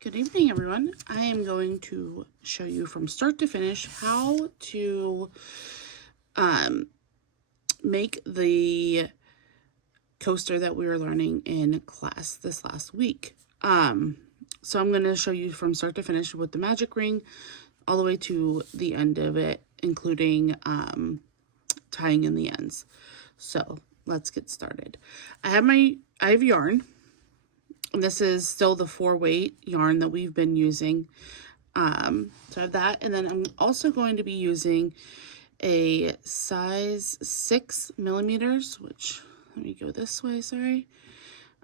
Good evening, everyone. I am going to show you from start to finish how to make the coaster that we were learning in class this last week. So I'm going to show you from start to finish with the magic ring all the way to the end of it, including tying in the ends. So let's get started. I have yarn. And this is still the 4-weight yarn that we've been using. So I have that. And then I'm also going to be using a size 6 millimeters, which, let me go this way, sorry.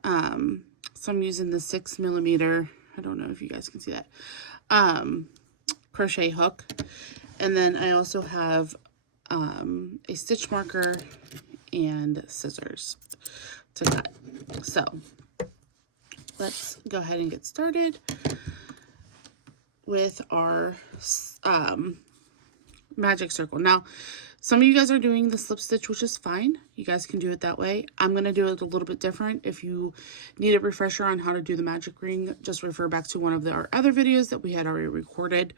So I'm using the 6 millimeter, I don't know if you guys can see that, crochet hook. And then I also have a stitch marker and scissors to cut. So let's go ahead and get started with our magic circle. Now, some of you guys are doing the slip stitch, which is fine. You guys can do it that way. I'm going to do it a little bit different. If you need a refresher on how to do the magic ring, just refer back to one of our other videos that we had already recorded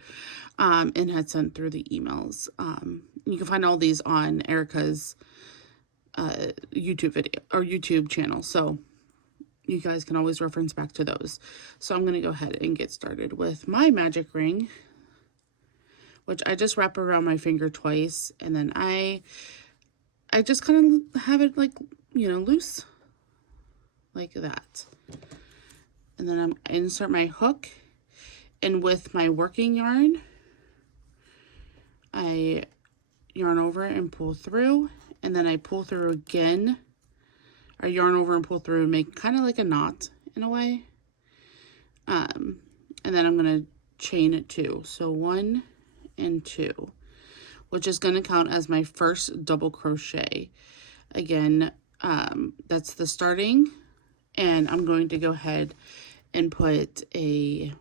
and had sent through the emails. You can find all these on Erica's YouTube video or YouTube channel. So you guys can always reference back to those. So I'm going to go ahead and get started with my magic ring, which I just wrap around my finger twice. And then I just kind of have it like, you know, loose like that. And then I insert my hook, and with my working yarn, I yarn over and pull through, and then I pull through again. I yarn over and pull through and make kind of like a knot in a way. And then I'm going to chain it 2. So 1 and 2, which is going to count as my first double crochet. Again, that's the starting, and I'm going to go ahead and put a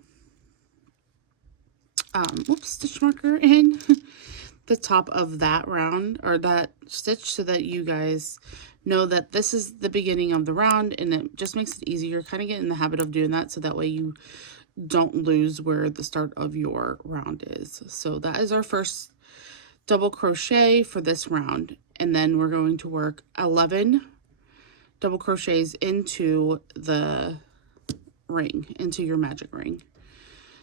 stitch marker in the top of that round or that stitch so that you guys know that this is the beginning of the round, and it just makes it easier. Kind of get in the habit of doing that so that way you don't lose where the start of your round is. So that is our first double crochet for this round, and then we're going to work 11 double crochets into the ring, into your magic ring.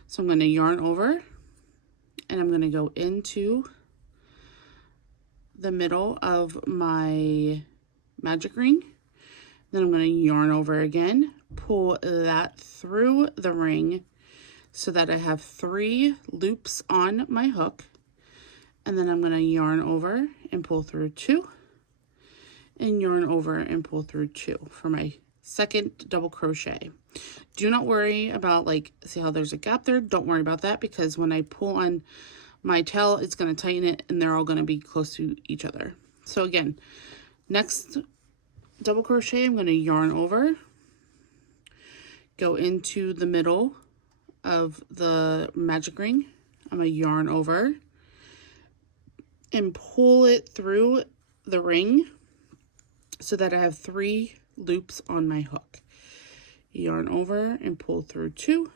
So I'm going to yarn over, and I'm going to go into the middle of my magic ring. Then I'm going to yarn over again, pull that through the ring so that I have 3 loops on my hook, and then I'm going to yarn over and pull through 2, and yarn over and pull through 2 for my second double crochet. Do not worry about, like, see how there's a gap there? Don't worry about that, because when I pull on my tail, it's going to tighten it, and they're all going to be close to each other. So again, next double crochet, I'm going to yarn over, go into the middle of the magic ring. I'm going to yarn over and pull it through the ring so that I have 3 loops on my hook. Yarn over and pull through 2,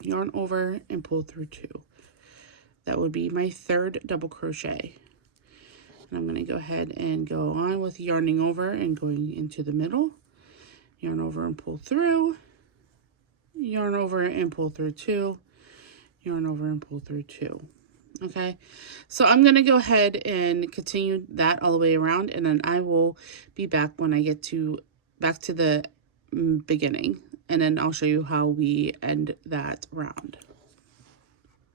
yarn over and pull through 2. That would be my third double crochet. And I'm going to go ahead and go on with yarning over and going into the middle. Yarn over and pull through. Yarn over and pull through 2. Yarn over and pull through 2. Okay, so I'm going to go ahead and continue that all the way around, and then I will be back when I get back to the beginning, and then I'll show you how we end that round.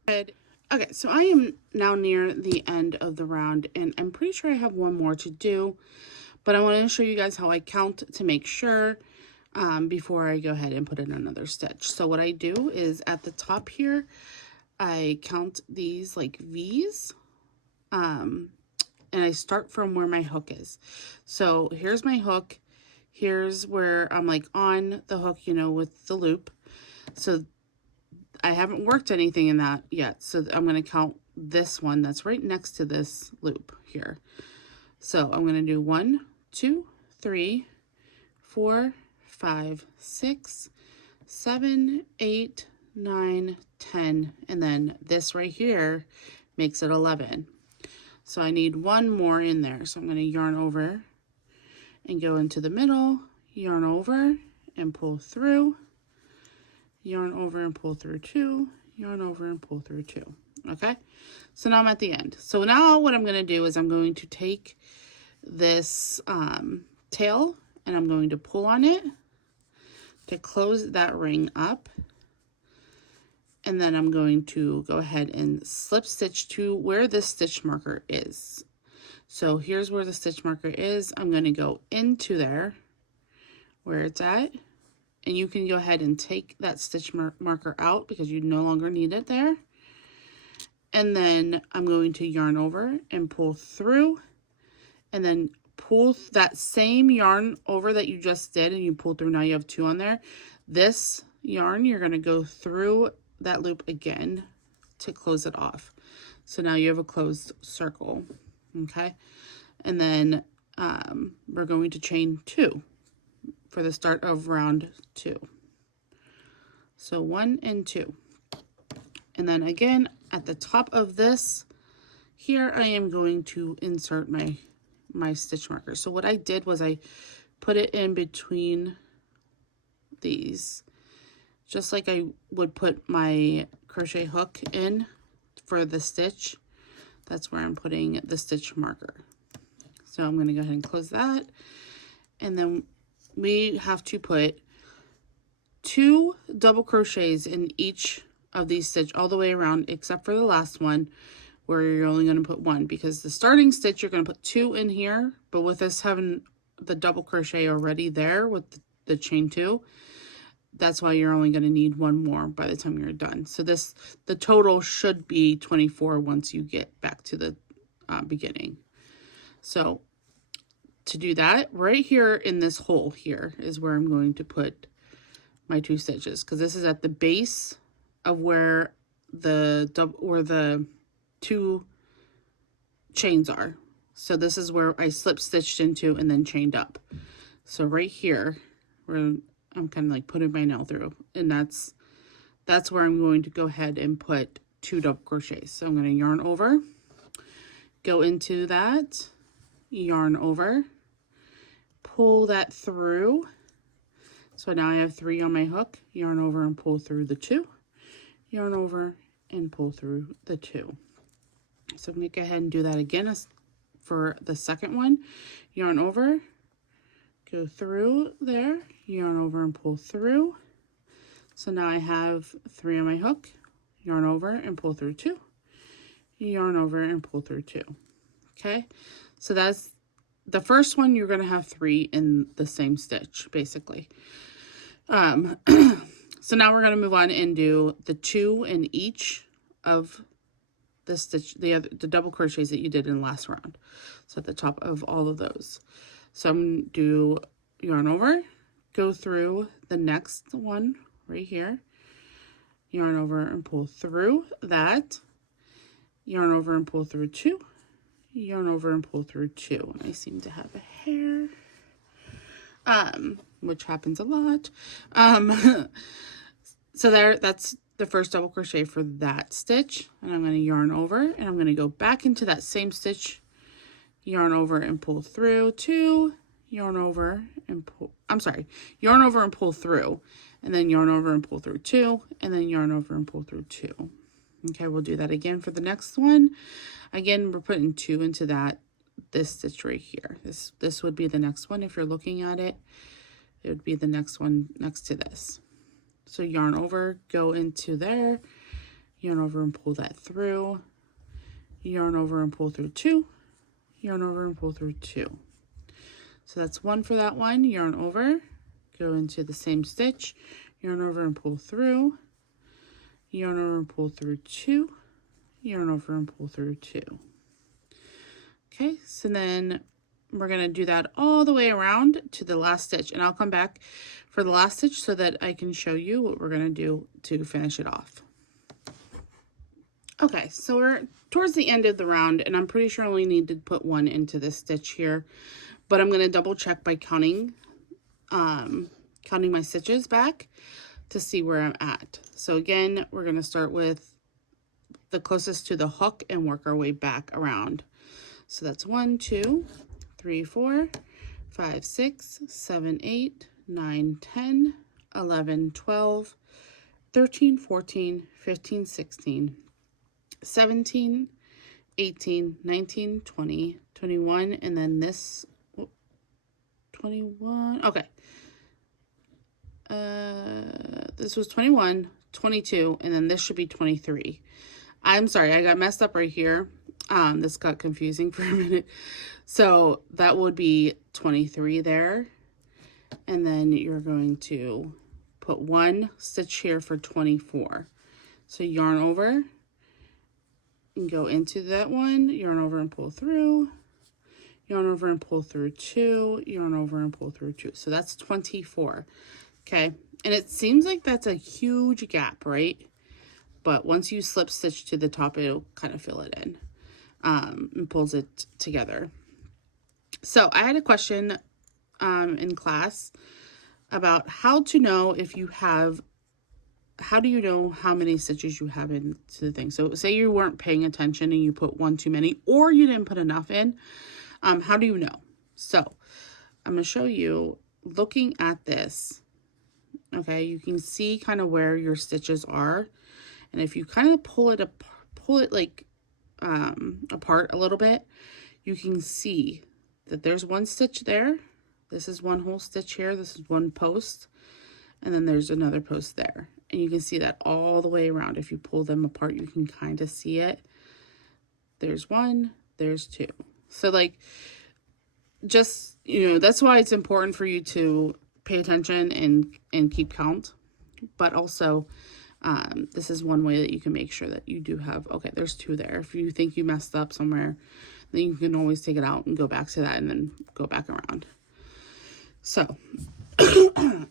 Okay, so I am now near the end of the round, and I'm pretty sure I have one more to do, but I want to show you guys how I count to make sure before I go ahead and put in another stitch. So what I do is at the top here, I count these like V's, and I start from where my hook is. So here's my hook, here's where I'm like on the hook, you know, with the loop. So I haven't worked anything in that yet, so I'm going to count this one that's right next to this loop here. So I'm going to do 1, 2, 3, 4, 5, 6, 7, 8, 9, 10, and then this right here makes it 11. So I need one more in there. So I'm going to yarn over and go into the middle, yarn over and pull through, yarn over and pull through 2, yarn over and pull through 2. Okay, so now I'm at the end. So now what I'm going to do is I'm going to take this tail and I'm going to pull on it to close that ring up. And then I'm going to go ahead and slip stitch to where this stitch marker is. So here's where the stitch marker is. I'm going to go into there where it's at. And you can go ahead and take that stitch marker out because you no longer need it there. And then I'm going to yarn over and pull through. And then pull that same yarn over that you just did and you pulled through. Now you have 2 on there. This yarn, you're going to go through that loop again to close it off. So now you have a closed circle. Okay, and then we're going to chain 2 for the start of round 2. So 1 and 2, and then again at the top of this here I am going to insert my stitch marker. So what I did was I put it in between these, just like I would put my crochet hook in for the stitch. That's where I'm putting the stitch marker. So I'm going to go ahead and close that. And then we have to put 2 double crochets in each of these stitches all the way around, except for the last one where you're only going to put 1, because the starting stitch you're going to put 2 in here, but with us having the double crochet already there with the chain 2, that's why you're only going to need 1 more by the time you're done. So the total should be 24 once you get back to the beginning. So to do that, right here in this hole here is where I'm going to put my 2 stitches, because this is at the base of where the 2 chains are. So this is where I slip stitched into and then chained up. So right here where I'm kind of like putting my nail through, and that's where I'm going to go ahead and put 2 double crochets. So I'm going to yarn over, go into that, yarn over, pull that through. So now I have 3 on my hook, yarn over and pull through the 2, yarn over and pull through the 2. So I'm going to go ahead and do that again for the second one. Yarn over, go through there, yarn over and pull through. So now I have 3 on my hook, yarn over and pull through 2, yarn over and pull through 2. Okay, so that's the first one. You're going to have 3 in the same stitch basically. So now we're going to move on and do the 2 in each of the stitch, the double crochets that you did in the last round. So at the top of all of those. So I'm going to do yarn over, go through the next one right here, yarn over and pull through that, yarn over and pull through 2, yarn over and pull through 2. And I seem to have a hair, which happens a lot. So that's the first double crochet for that stitch, and I'm going to yarn over and I'm going to go back into that same stitch, yarn over and pull through 2, yarn over and pull, yarn over and pull through, and then yarn over and pull through 2, and then yarn over and pull through 2. Okay, we'll do that again for the next one. Again, we're putting 2 into this stitch right here. This would be the next one. If you're looking at it, it would be the next one next to this. So yarn over, go into there, yarn over and pull that through, yarn over and pull through 2, yarn over and pull through 2. So that's 1 for that one. Yarn over, go into the same stitch, yarn over and pull through, yarn over and pull through 2, yarn over and pull through 2. Okay, so then we're going to do that all the way around to the last stitch, and I'll come back for the last stitch so that I can show you what we're going to do to finish it off. Okay, so we're towards the end of the round, and I'm pretty sure I only need to put one into this stitch here, but I'm going to double check by counting my stitches back to see where I'm at. So again, we're going to start with the closest to the hook and work our way back around. So that's 1, 2, 3, 4, 5, 6, 7, 8, 9, 10, 11, 12, 13, 14, 15, 16, 17, 18, 19, 20, 21, and then this 21. Okay. This was 21, 22, and then this should be 23. I'm sorry, I got messed up right here. This got confusing for a minute. So that would be 23 there. And then you're going to put one stitch here for 24. So yarn over and go into that one, yarn over and pull through, yarn over and pull through 2, yarn over and pull through 2. So that's 24. Okay. And it seems like that's a huge gap, right? But once you slip stitch to the top, it'll kind of fill it in and pulls it together. So I had a question in class about how to know if you have, how do you know how many stitches you have into the thing? So say you weren't paying attention and you put one too many, or you didn't put enough in. How do you know? So I'm going to show you looking at this. Okay, you can see kind of where your stitches are. And if you kind of pull it like apart a little bit, you can see that there's one stitch there. This is one whole stitch here. This is one post. And then there's another post there. And you can see that all the way around. If you pull them apart, you can kind of see it. There's one, there's two. So like, just, you know, that's why it's important for you to pay attention and keep count. But also, this is one way that you can make sure that you do have, okay, there's two there. If you think you messed up somewhere, then you can always take it out and go back to that and then go back around. So,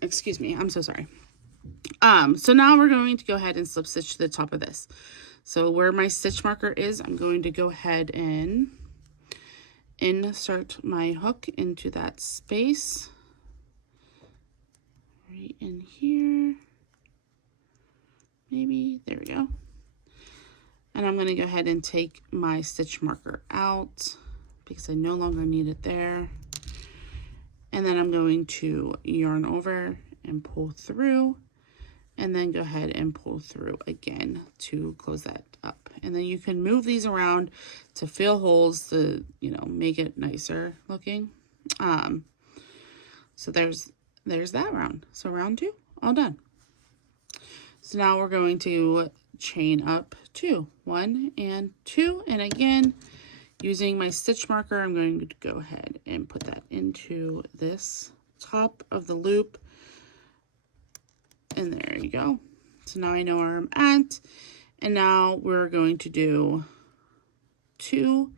excuse me, I'm so sorry. So now we're going to go ahead and slip stitch to the top of this. So where my stitch marker is, I'm going to go ahead and insert my hook into that space. Right in here. Maybe, there we go. And I'm going to go ahead and take my stitch marker out because I no longer need it there. And then I'm going to yarn over and pull through, and then go ahead and pull through again to close that up. And then you can move these around to fill holes to, you know, make it nicer looking. So there's that round. So round 2, all done. So now we're going to chain up 2, 1 and 2, and again, using my stitch marker, I'm going to go ahead and put that into this top of the loop. And there you go. So now I know where I'm at. And now we're going to do 2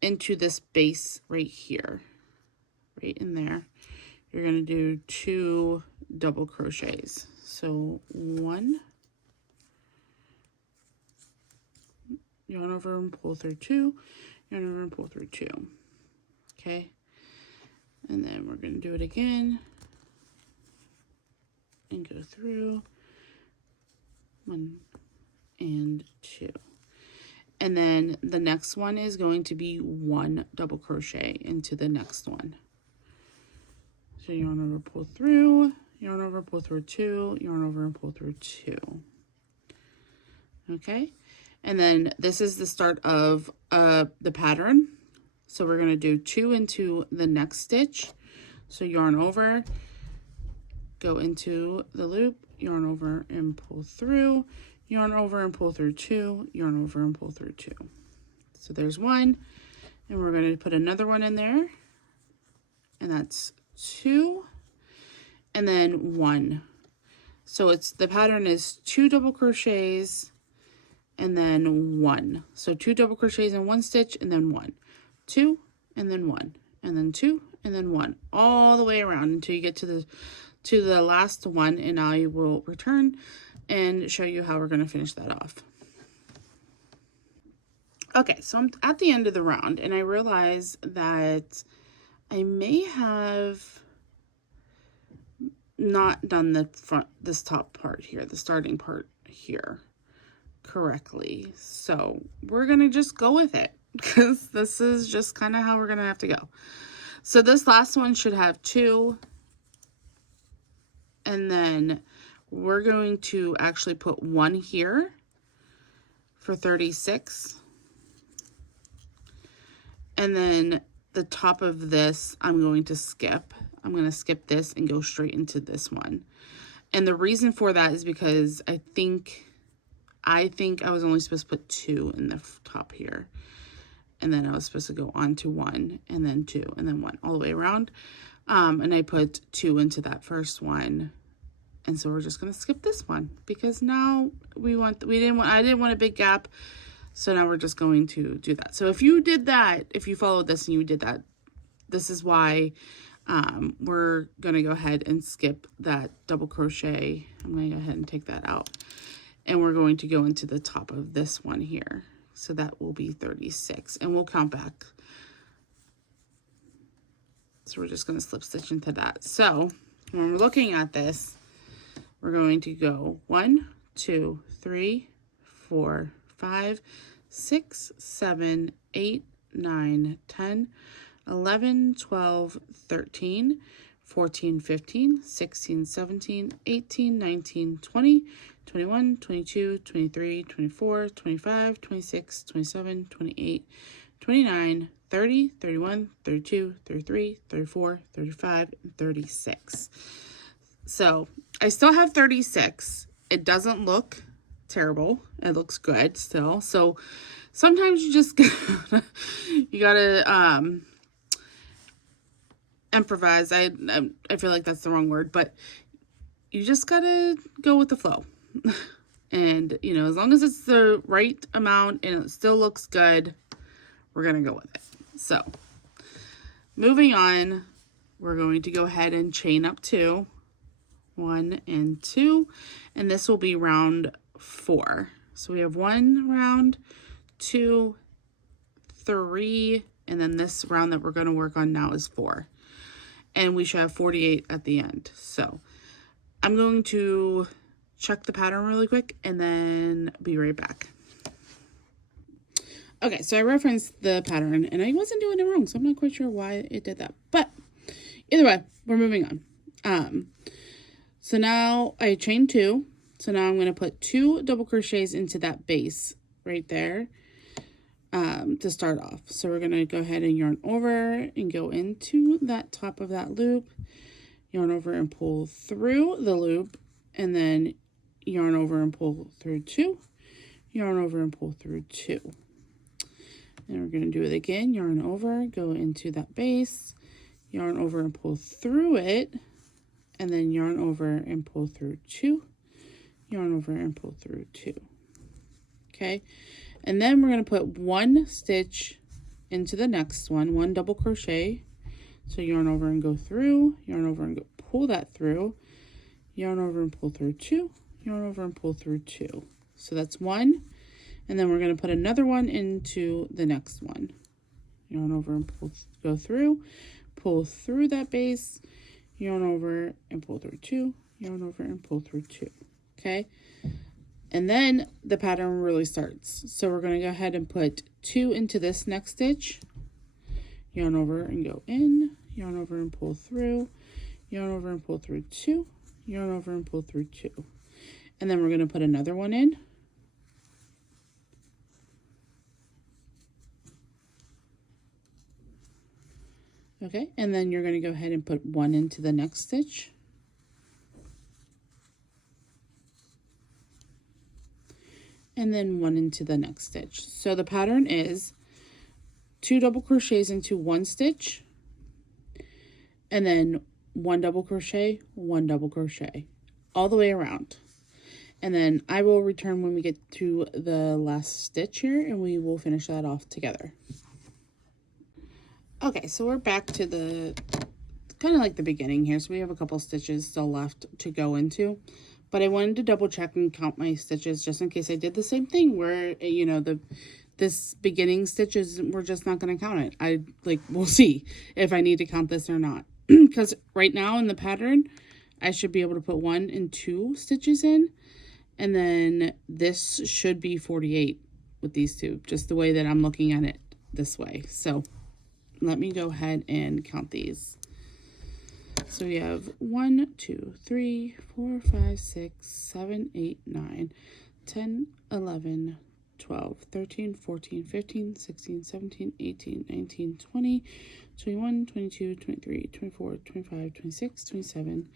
into this base right here. Right in there. You're going to do 2 double crochets. So 1. Yarn over and pull through 2, yarn over and pull through 2. Okay. And then we're going to do it again. And go through 1 and 2. And then the next one is going to be 1 double crochet into the next one. So yarn over, pull through, yarn over, pull through 2, yarn over and pull through 2. Okay. And then this is the start of the pattern. So we're going to do 2 into the next stitch. So yarn over, go into the loop, yarn over and pull through, yarn over and pull through 2, yarn over and pull through 2. So there's 1, and we're going to put another one in there, and that's 2, and then 1. So it's, the pattern is 2 double crochets and then 1. So 2 double crochets in 1 stitch and then 1, 2 and then 1, and then 2 and then 1, all the way around until you get to the last one, and I will return and show you how we're going to finish that off. Okay, so I'm at the end of the round, and I realize that I may have not done this top part here, the starting part here correctly. So we're gonna just go with it, because this is just kind of how we're gonna have to go. So this last one should have 2, and then we're going to actually put 1 here for 36. And then the top of this, I'm going to skip. I'm going to skip this and go straight into this one. And the reason for that is because I think I was only supposed to put 2 in the top here. And then I was supposed to go on to 1, and then 2, and then 1 all the way around. And I put 2 into that first one. And so we're just going to skip this one, because now I didn't want a big gap. So now we're just going to do that. So if you did that, if you followed this and you did that, this is why we're going to go ahead and skip that double crochet. I'm going to go ahead and take that out. And we're going to go into the top of this one here. So that will be 36. And we'll count back. So we're just going to slip stitch into that. So when we're looking at this, we're going to go 1, 2, 3, 4, 5, 6, 7, 8, 9, 10, 11, 12, 13, 14, 15, 16, 17, 18, 19, 20, 21, 22, 23, 24, 25, 26, 27, 28, 29, 30, 31, 32, 33, 34, 35, and 36. So I still have 36. It doesn't look terrible. It looks good still. So sometimes you just gotta improvise. I feel like that's the wrong word, but you just gotta go with the flow. And you know, as long as it's the right amount and it still looks good, we're gonna go with it. So moving on, we're going to go ahead and chain up 2, 1 and 2, and this will be round 4. So we have 1 round, 2, 3, and then this round that we're going to work on now is 4. And we should have 48 at the end. So I'm going to check the pattern really quick and then be right back. Okay, so I referenced the pattern and I wasn't doing it wrong, so I'm not quite sure why it did that. But either way, we're moving on. So now I chained 2. So now I'm going to put 2 double crochets into that base right there to start off. So we're going to go ahead and yarn over and go into that top of that loop, yarn over and pull through the loop, and then yarn over and pull through 2, yarn over and pull through 2. And we're going to do it again, yarn over, go into that base, yarn over and pull through it, and then yarn over and pull through 2, yarn over and pull through 2. Okay, and then we're going to put 1 stitch into the next one, 1 double crochet. So yarn over and go through, yarn over and go pull that through, yarn over and pull through 2, yarn over and pull through 2. So that's 1, and then we're going to put another one into the next one. Yarn over and go through, pull through that base, yarn over and pull through 2, yarn over and pull through 2. Okay, and then the pattern really starts. So we're going to go ahead and put 2 into this next stitch, yarn over and go in, yarn over and pull through, yarn over and pull through 2, yarn over and pull through 2. And then we're going to put another one in. Okay, and then you're going to go ahead and put 1 into the next stitch. And then 1 into the next stitch. So the pattern is 2 double crochets into 1 stitch, and then 1 double crochet, 1 double crochet, all the way around. And then I will return when we get to the last stitch here, and we will finish that off together. Okay, so we're back to the kind of like the beginning here. So we have a couple stitches still left to go into, but I wanted to double check and count my stitches just in case I did the same thing where, you know, the this beginning stitch we're just not going to count it. We'll see if I need to count this or not. Because right now in the pattern, I should be able to put 1 and 2 stitches in. And then this should be 48 with these two, just the way that I'm looking at it this way. So let me go ahead and count these. So we have 1, 2, 3, 4, 5, 6, 7, 8, 9, 10, 11, 12, 13, 14, 15, 16, 17, 18, 19, 20, 21, 22, 23, 24, 25, 26, 27,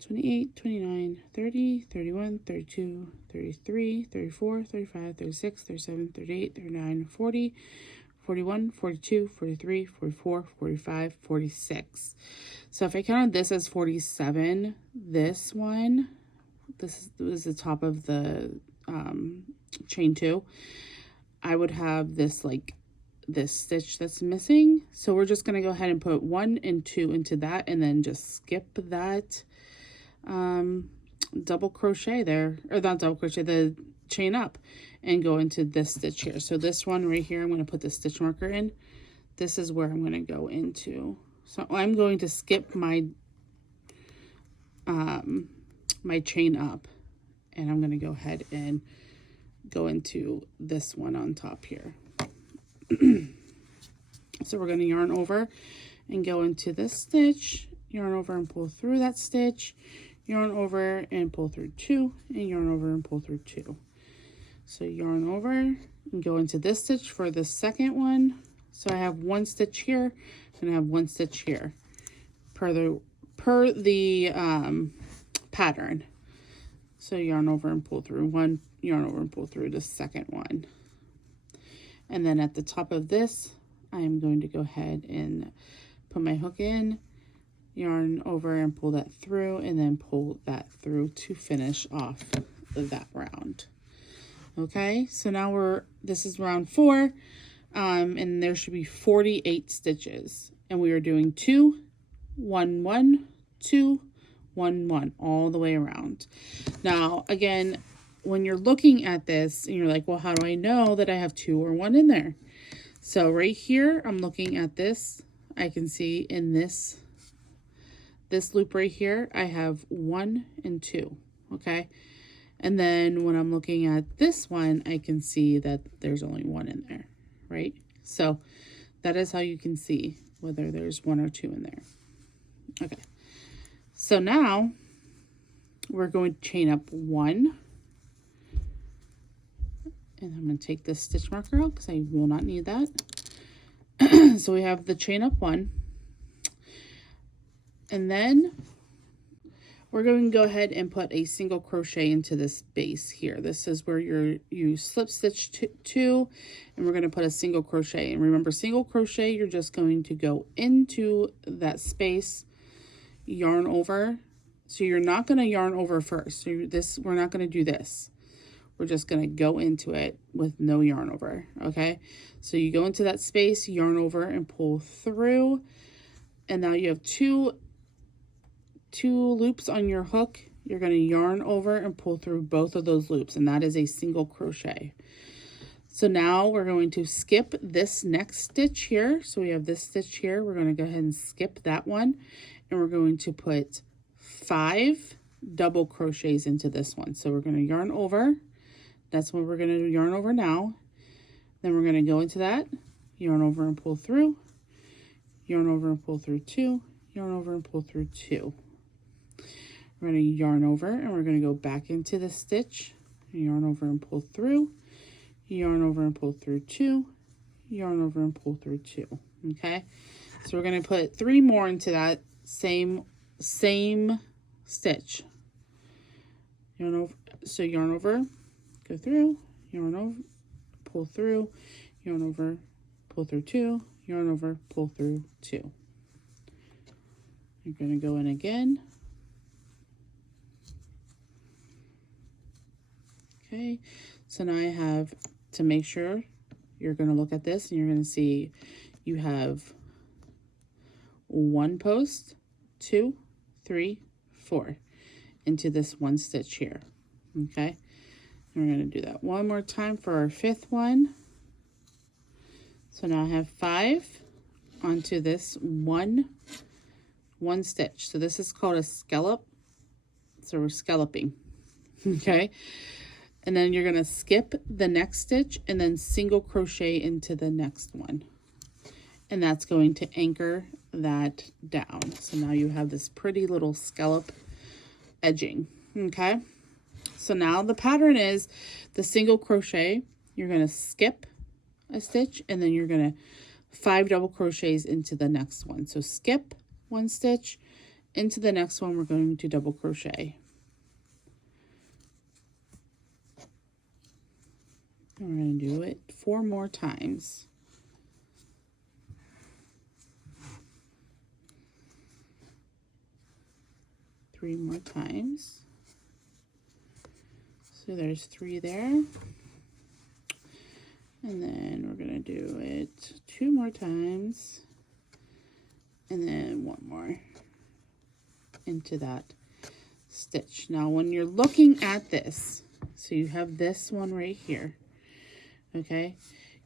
28, 29, 30, 31, 32, 33, 34, 35, 36, 37, 38, 39, 40, 41, 42, 43, 44, 45, 46. So if I counted this as 47, this one, this was the top of the chain 2, I would have this this stitch that's missing. So we're just going to go ahead and put 1 and 2 into that, and then just skip that double crochet there, or not double crochet, the chain up, and go into this stitch here. So this one right here, I'm going to put the stitch marker in. This is where I'm going to go into. So I'm going to skip my my chain up, and I'm going to go ahead and go into this one on top here. So we're going to yarn over and go into this stitch, yarn over and pull through that stitch, yarn over and pull through 2, and yarn over and pull through 2. So yarn over and go into this stitch for the second one. So I have 1 stitch here and I have 1 stitch here per the pattern. So yarn over and pull through 1, yarn over and pull through the second one. And then at the top of this, I am going to go ahead and put my hook in, yarn over and pull that through, and then pull that through to finish off that round. Okay, so now this is round 4, and there should be 48 stitches, and we are doing 2, 1, 1, 2, 1, 1 all the way around. Now again, when you're looking at this and you're like, well, how do I know that I have 2 or 1 in there? So right here, I'm looking at this. I can see in this loop right here, I have 1 and 2, okay? And then when I'm looking at this one, I can see that there's only 1 in there, right? So that is how you can see whether there's 1 or 2 in there. Okay, so now we're going to chain up 1. And I'm going to take this stitch marker out because I will not need that. So we have the chain up 1. And then we're going to go ahead and put a single crochet into this base here. This is where you slip stitch 2, and we're going to put a single crochet. And remember, single crochet, you're just going to go into that space, yarn over. So you're not going to yarn over first. So we're not going to do this. We're just going to go into it with no yarn over, okay? So you go into that space, yarn over, and pull through. And now you have two loops on your hook. You're going to yarn over and pull through both of those loops, and that is a single crochet. So now we're going to skip this next stitch here. So we have this stitch here. We're going to go ahead and skip that one, and we're going to put 5 double crochets into this one. So we're going to yarn over. That's what we're going to yarn over now. Then we're going to go into that, yarn over and pull through, yarn over and pull through 2, yarn over and pull through 2. We're going to yarn over and we're going to go back into the stitch, yarn over and pull through, yarn over and pull through 2, yarn over and pull through 2. Okay, so we're going to put 3 more into that same stitch. Yarn over, so yarn over, go through, yarn over, pull through, yarn over, pull through 2, yarn over, pull through 2. You're going to go in again. Okay, so now I have to make sure you're going to look at this and you're going to see you have 1 post, 2, 3, 4 into this 1 stitch here. Okay. We're going to do that one more time for our 5th one. So now I have 5 onto this one stitch. So this is called a scallop. So we're scalloping. Okay. And then you're going to skip the next stitch and then single crochet into the next one. And that's going to anchor that down. So now you have this pretty little scallop edging. Okay. So now the pattern is the single crochet. You're going to skip a stitch and then you're going to 5 double crochets into the next one. So skip 1 stitch into the next one. We're going to double crochet. We're going to do it 4 more times. Three more times. So there's 3 there. And then we're going to do it 2 more times. And then 1 more into that stitch. Now when you're looking at this, so you have this one right here. Okay,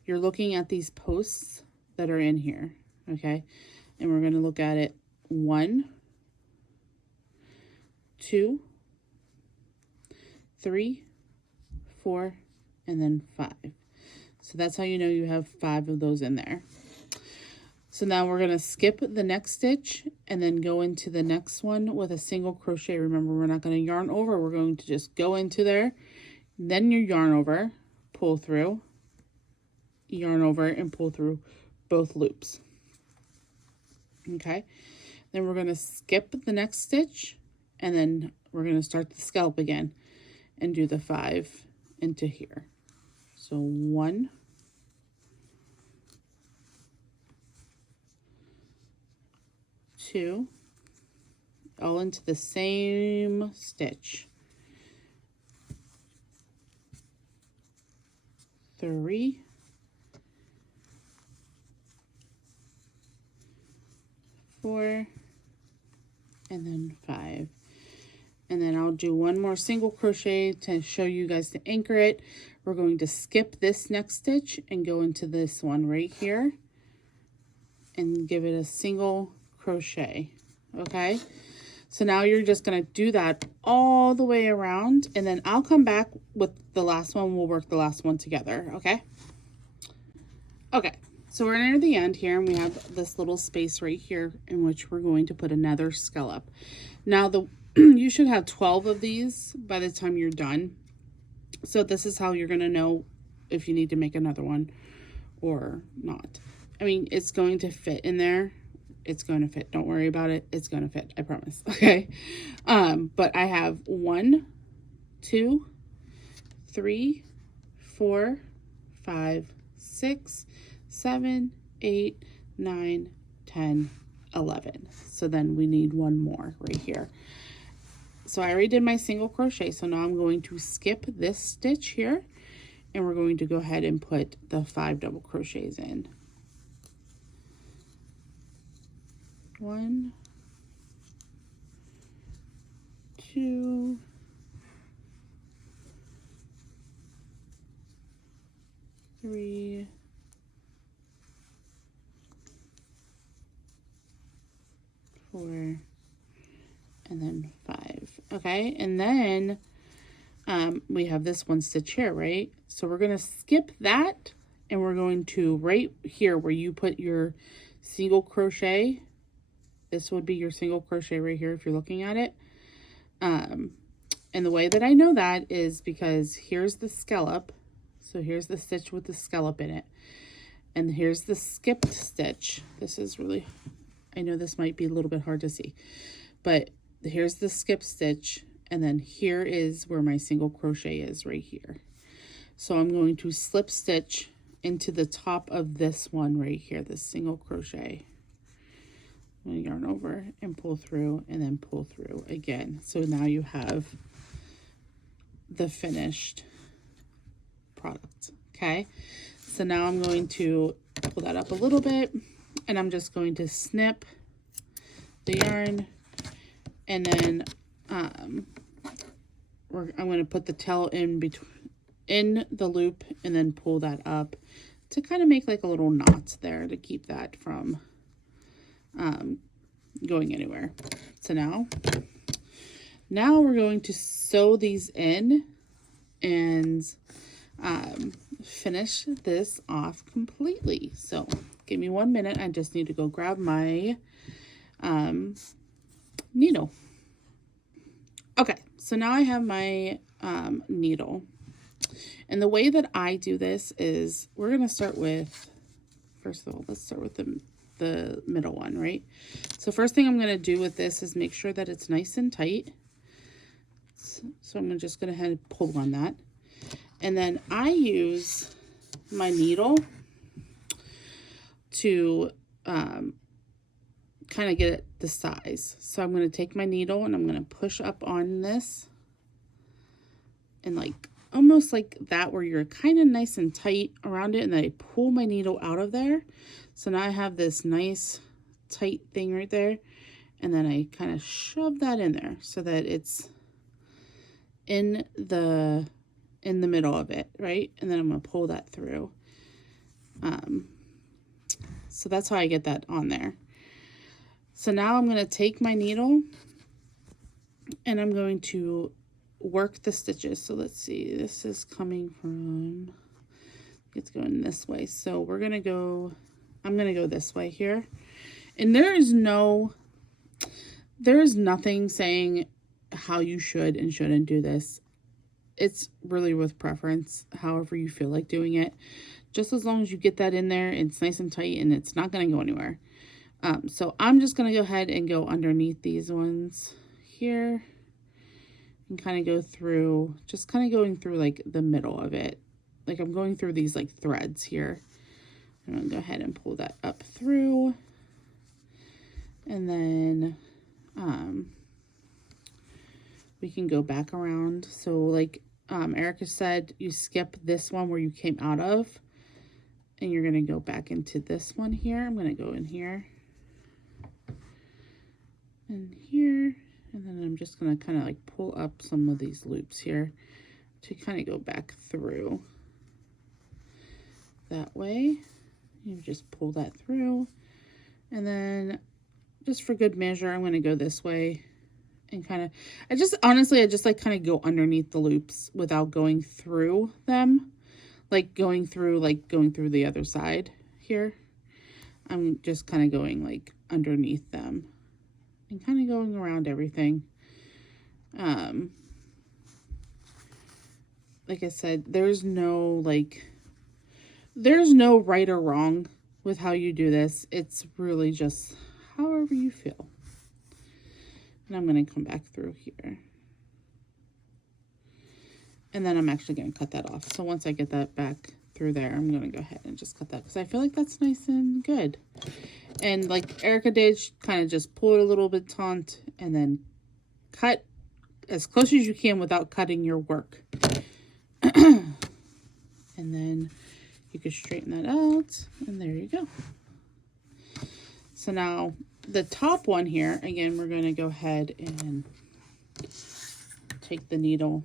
you're looking at these posts that are in here. Okay, and we're going to look at it 1, 2, 3, 4, and then 5. So that's how you know you have 5 of those in there. So now we're going to skip the next stitch and then go into the next one with a single crochet. Remember, we're not going to yarn over. We're going to just go into there, then you yarn over, pull through, yarn over, and pull through both loops. Okay, then we're going to skip the next stitch and then we're going to start the scallop again and do the 5 into here. So 1, 2, all into the same stitch. 3, 4, and then 5. And then I'll do 1 more single crochet to show you guys to anchor it. We're going to skip this next stitch and go into this one right here and give it a single crochet. Okay, so now you're just going to do that all the way around, and then I'll come back with the last one. We'll work the last one together. Okay, so we're near the end here, and we have this little space right here in which we're going to put another scallop. Now you should have 12 of these by the time you're done. So this is how you're going to know if you need to make another one or not. I mean, it's going to fit in there. It's going to fit. Don't worry about it. It's going to fit. I promise. Okay. But I have 1, 2, 3, 4, 5, 6, 7, 8, 9, 10, 11. So then we need 1 more right here. So I already did my single crochet. So now I'm going to skip this stitch here and we're going to go ahead and put the 5 double crochets in. 1, 2, 3, 4, and then 5. Okay, and then we have this 1 stitch here, right? So we're going to skip that and we're going to right here where you put your single crochet. This would be your single crochet right here if you're looking at it. And the way that I know that is because here's the scallop. So here's the stitch with the scallop in it. And here's the skipped stitch. This is really, I know this might be a little bit hard to see, but here's the skip stitch. And then here is where my single crochet is right here. So I'm going to slip stitch into the top of this one right here, this single crochet. I'm going to yarn over and pull through and then pull through again. So now you have the finished product. Okay, so now I'm going to pull that up a little bit and I'm just going to snip the yarn and then I'm going to put the tail in between in the loop and then pull that up to kind of make like a little knot there to keep that from going anywhere. So now we're going to sew these in and finish this off completely. So give me 1 minute. I just need to go grab my needle. Okay, so now I have my needle. And the way that I do this is we're going to start with, first of all, let's start with the middle one, right? So first thing I'm going to do with this is make sure that it's nice and tight. So I'm just going to go ahead and pull on that. And then I use my needle to kind of get it the size. So I'm going to take my needle and I'm going to push up on this and like almost like that, where you're kind of nice and tight around it, and then I pull my needle out of there. So now I have this nice tight thing right there, and then I kind of shove that in there so that it's in the middle of it, right? And then I'm going to pull that through. So that's how I get that on there. So now I'm going to take my needle and I'm going to work the stitches. So let's see, this is coming from, it's going this way. So we're going to go, I'm going to go this way here. And there is nothing saying how you should and shouldn't do this. It's really with preference, however you feel like doing it. Just as long as you get that in there, it's nice and tight and it's not going to go anywhere. So I'm just going to go ahead and go underneath these ones here and kind of go through, just kind of going through like the middle of it. Like I'm going through these like threads here. I'm going to go ahead and pull that up through. And then we can go back around. So like Erica said, you skip this one where you came out of, and you're going to go back into this one here. I'm going to go in here and here, and then I'm just going to kind of like pull up some of these loops here to kind of go back through that way. You just pull that through, and then just for good measure, I'm going to go this way and kind of, I just like kind of go underneath the loops without going through them, like going through the other side here. I'm just kind of going like underneath them and kind of going around everything. Like I said, there's no right or wrong with how you do this. It's really just however you feel. And I'm going to come back through here. And then I'm actually going to cut that off. So once I get that back through there, I'm going to go ahead and just cut that because I feel like that's nice and good. And like Erica did, she kind of just pull it a little bit taut and then cut as close as you can without cutting your work. And then you can straighten that out, and there you go. So now the top one here, again, we're going to go ahead and take the needle,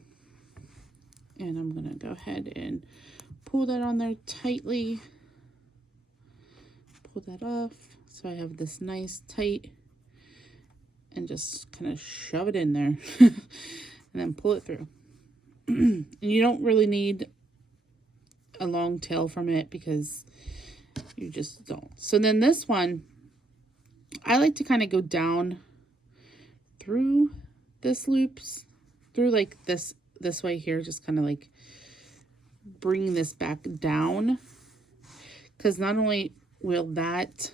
and I'm going to go ahead and pull that on there tightly, pull that off so I have this nice tight, and just kind of shove it in there and then pull it through. And you don't really need a long tail from it because you just don't. So then this one, I like to kind of go down through this loops, through like this way here, just kind of like bring this back down, because not only will that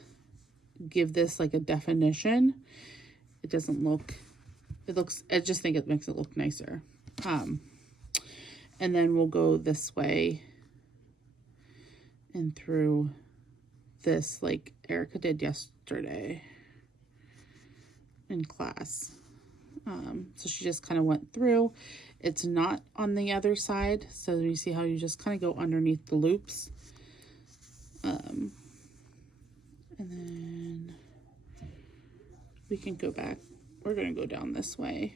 give this like a definition, it doesn't look, I just think it makes it look nicer. And then we'll go this way and through this like Erica did yesterday in class. So she just kind of went through. It's not on the other side, so you see how you just kind of go underneath the loops. And then we can go back. We're going to go down this way.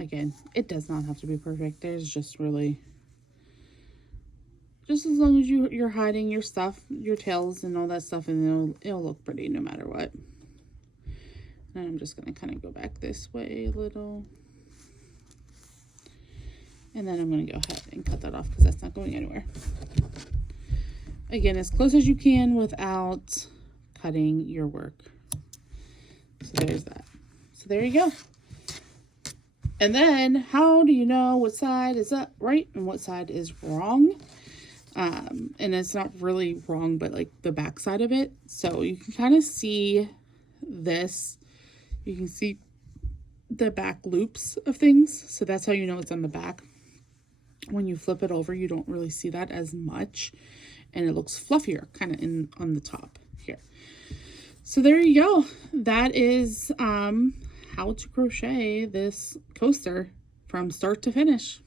Again, fine. It does not have to be perfect. There's just really, just as long as you're hiding your stuff, your tails and all that stuff, and it'll look pretty no matter what. And I'm just going to kind of go back this way a little. And then I'm going to go ahead and cut that off because that's not going anywhere. Again, as close as you can without cutting your work. So there's that. So there you go. And then how do you know what side is up right and what side is wrong? And it's not really wrong, but like the back side of it. So you can kind of see this. You can see the back loops of things. So that's how you know it's on the back. When you flip it over, you don't really see that as much. And it looks fluffier kind of on the top here. So there you go. That is how to crochet this coaster from start to finish.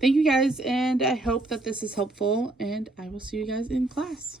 Thank you guys, and I hope that this is helpful, and I will see you guys in class.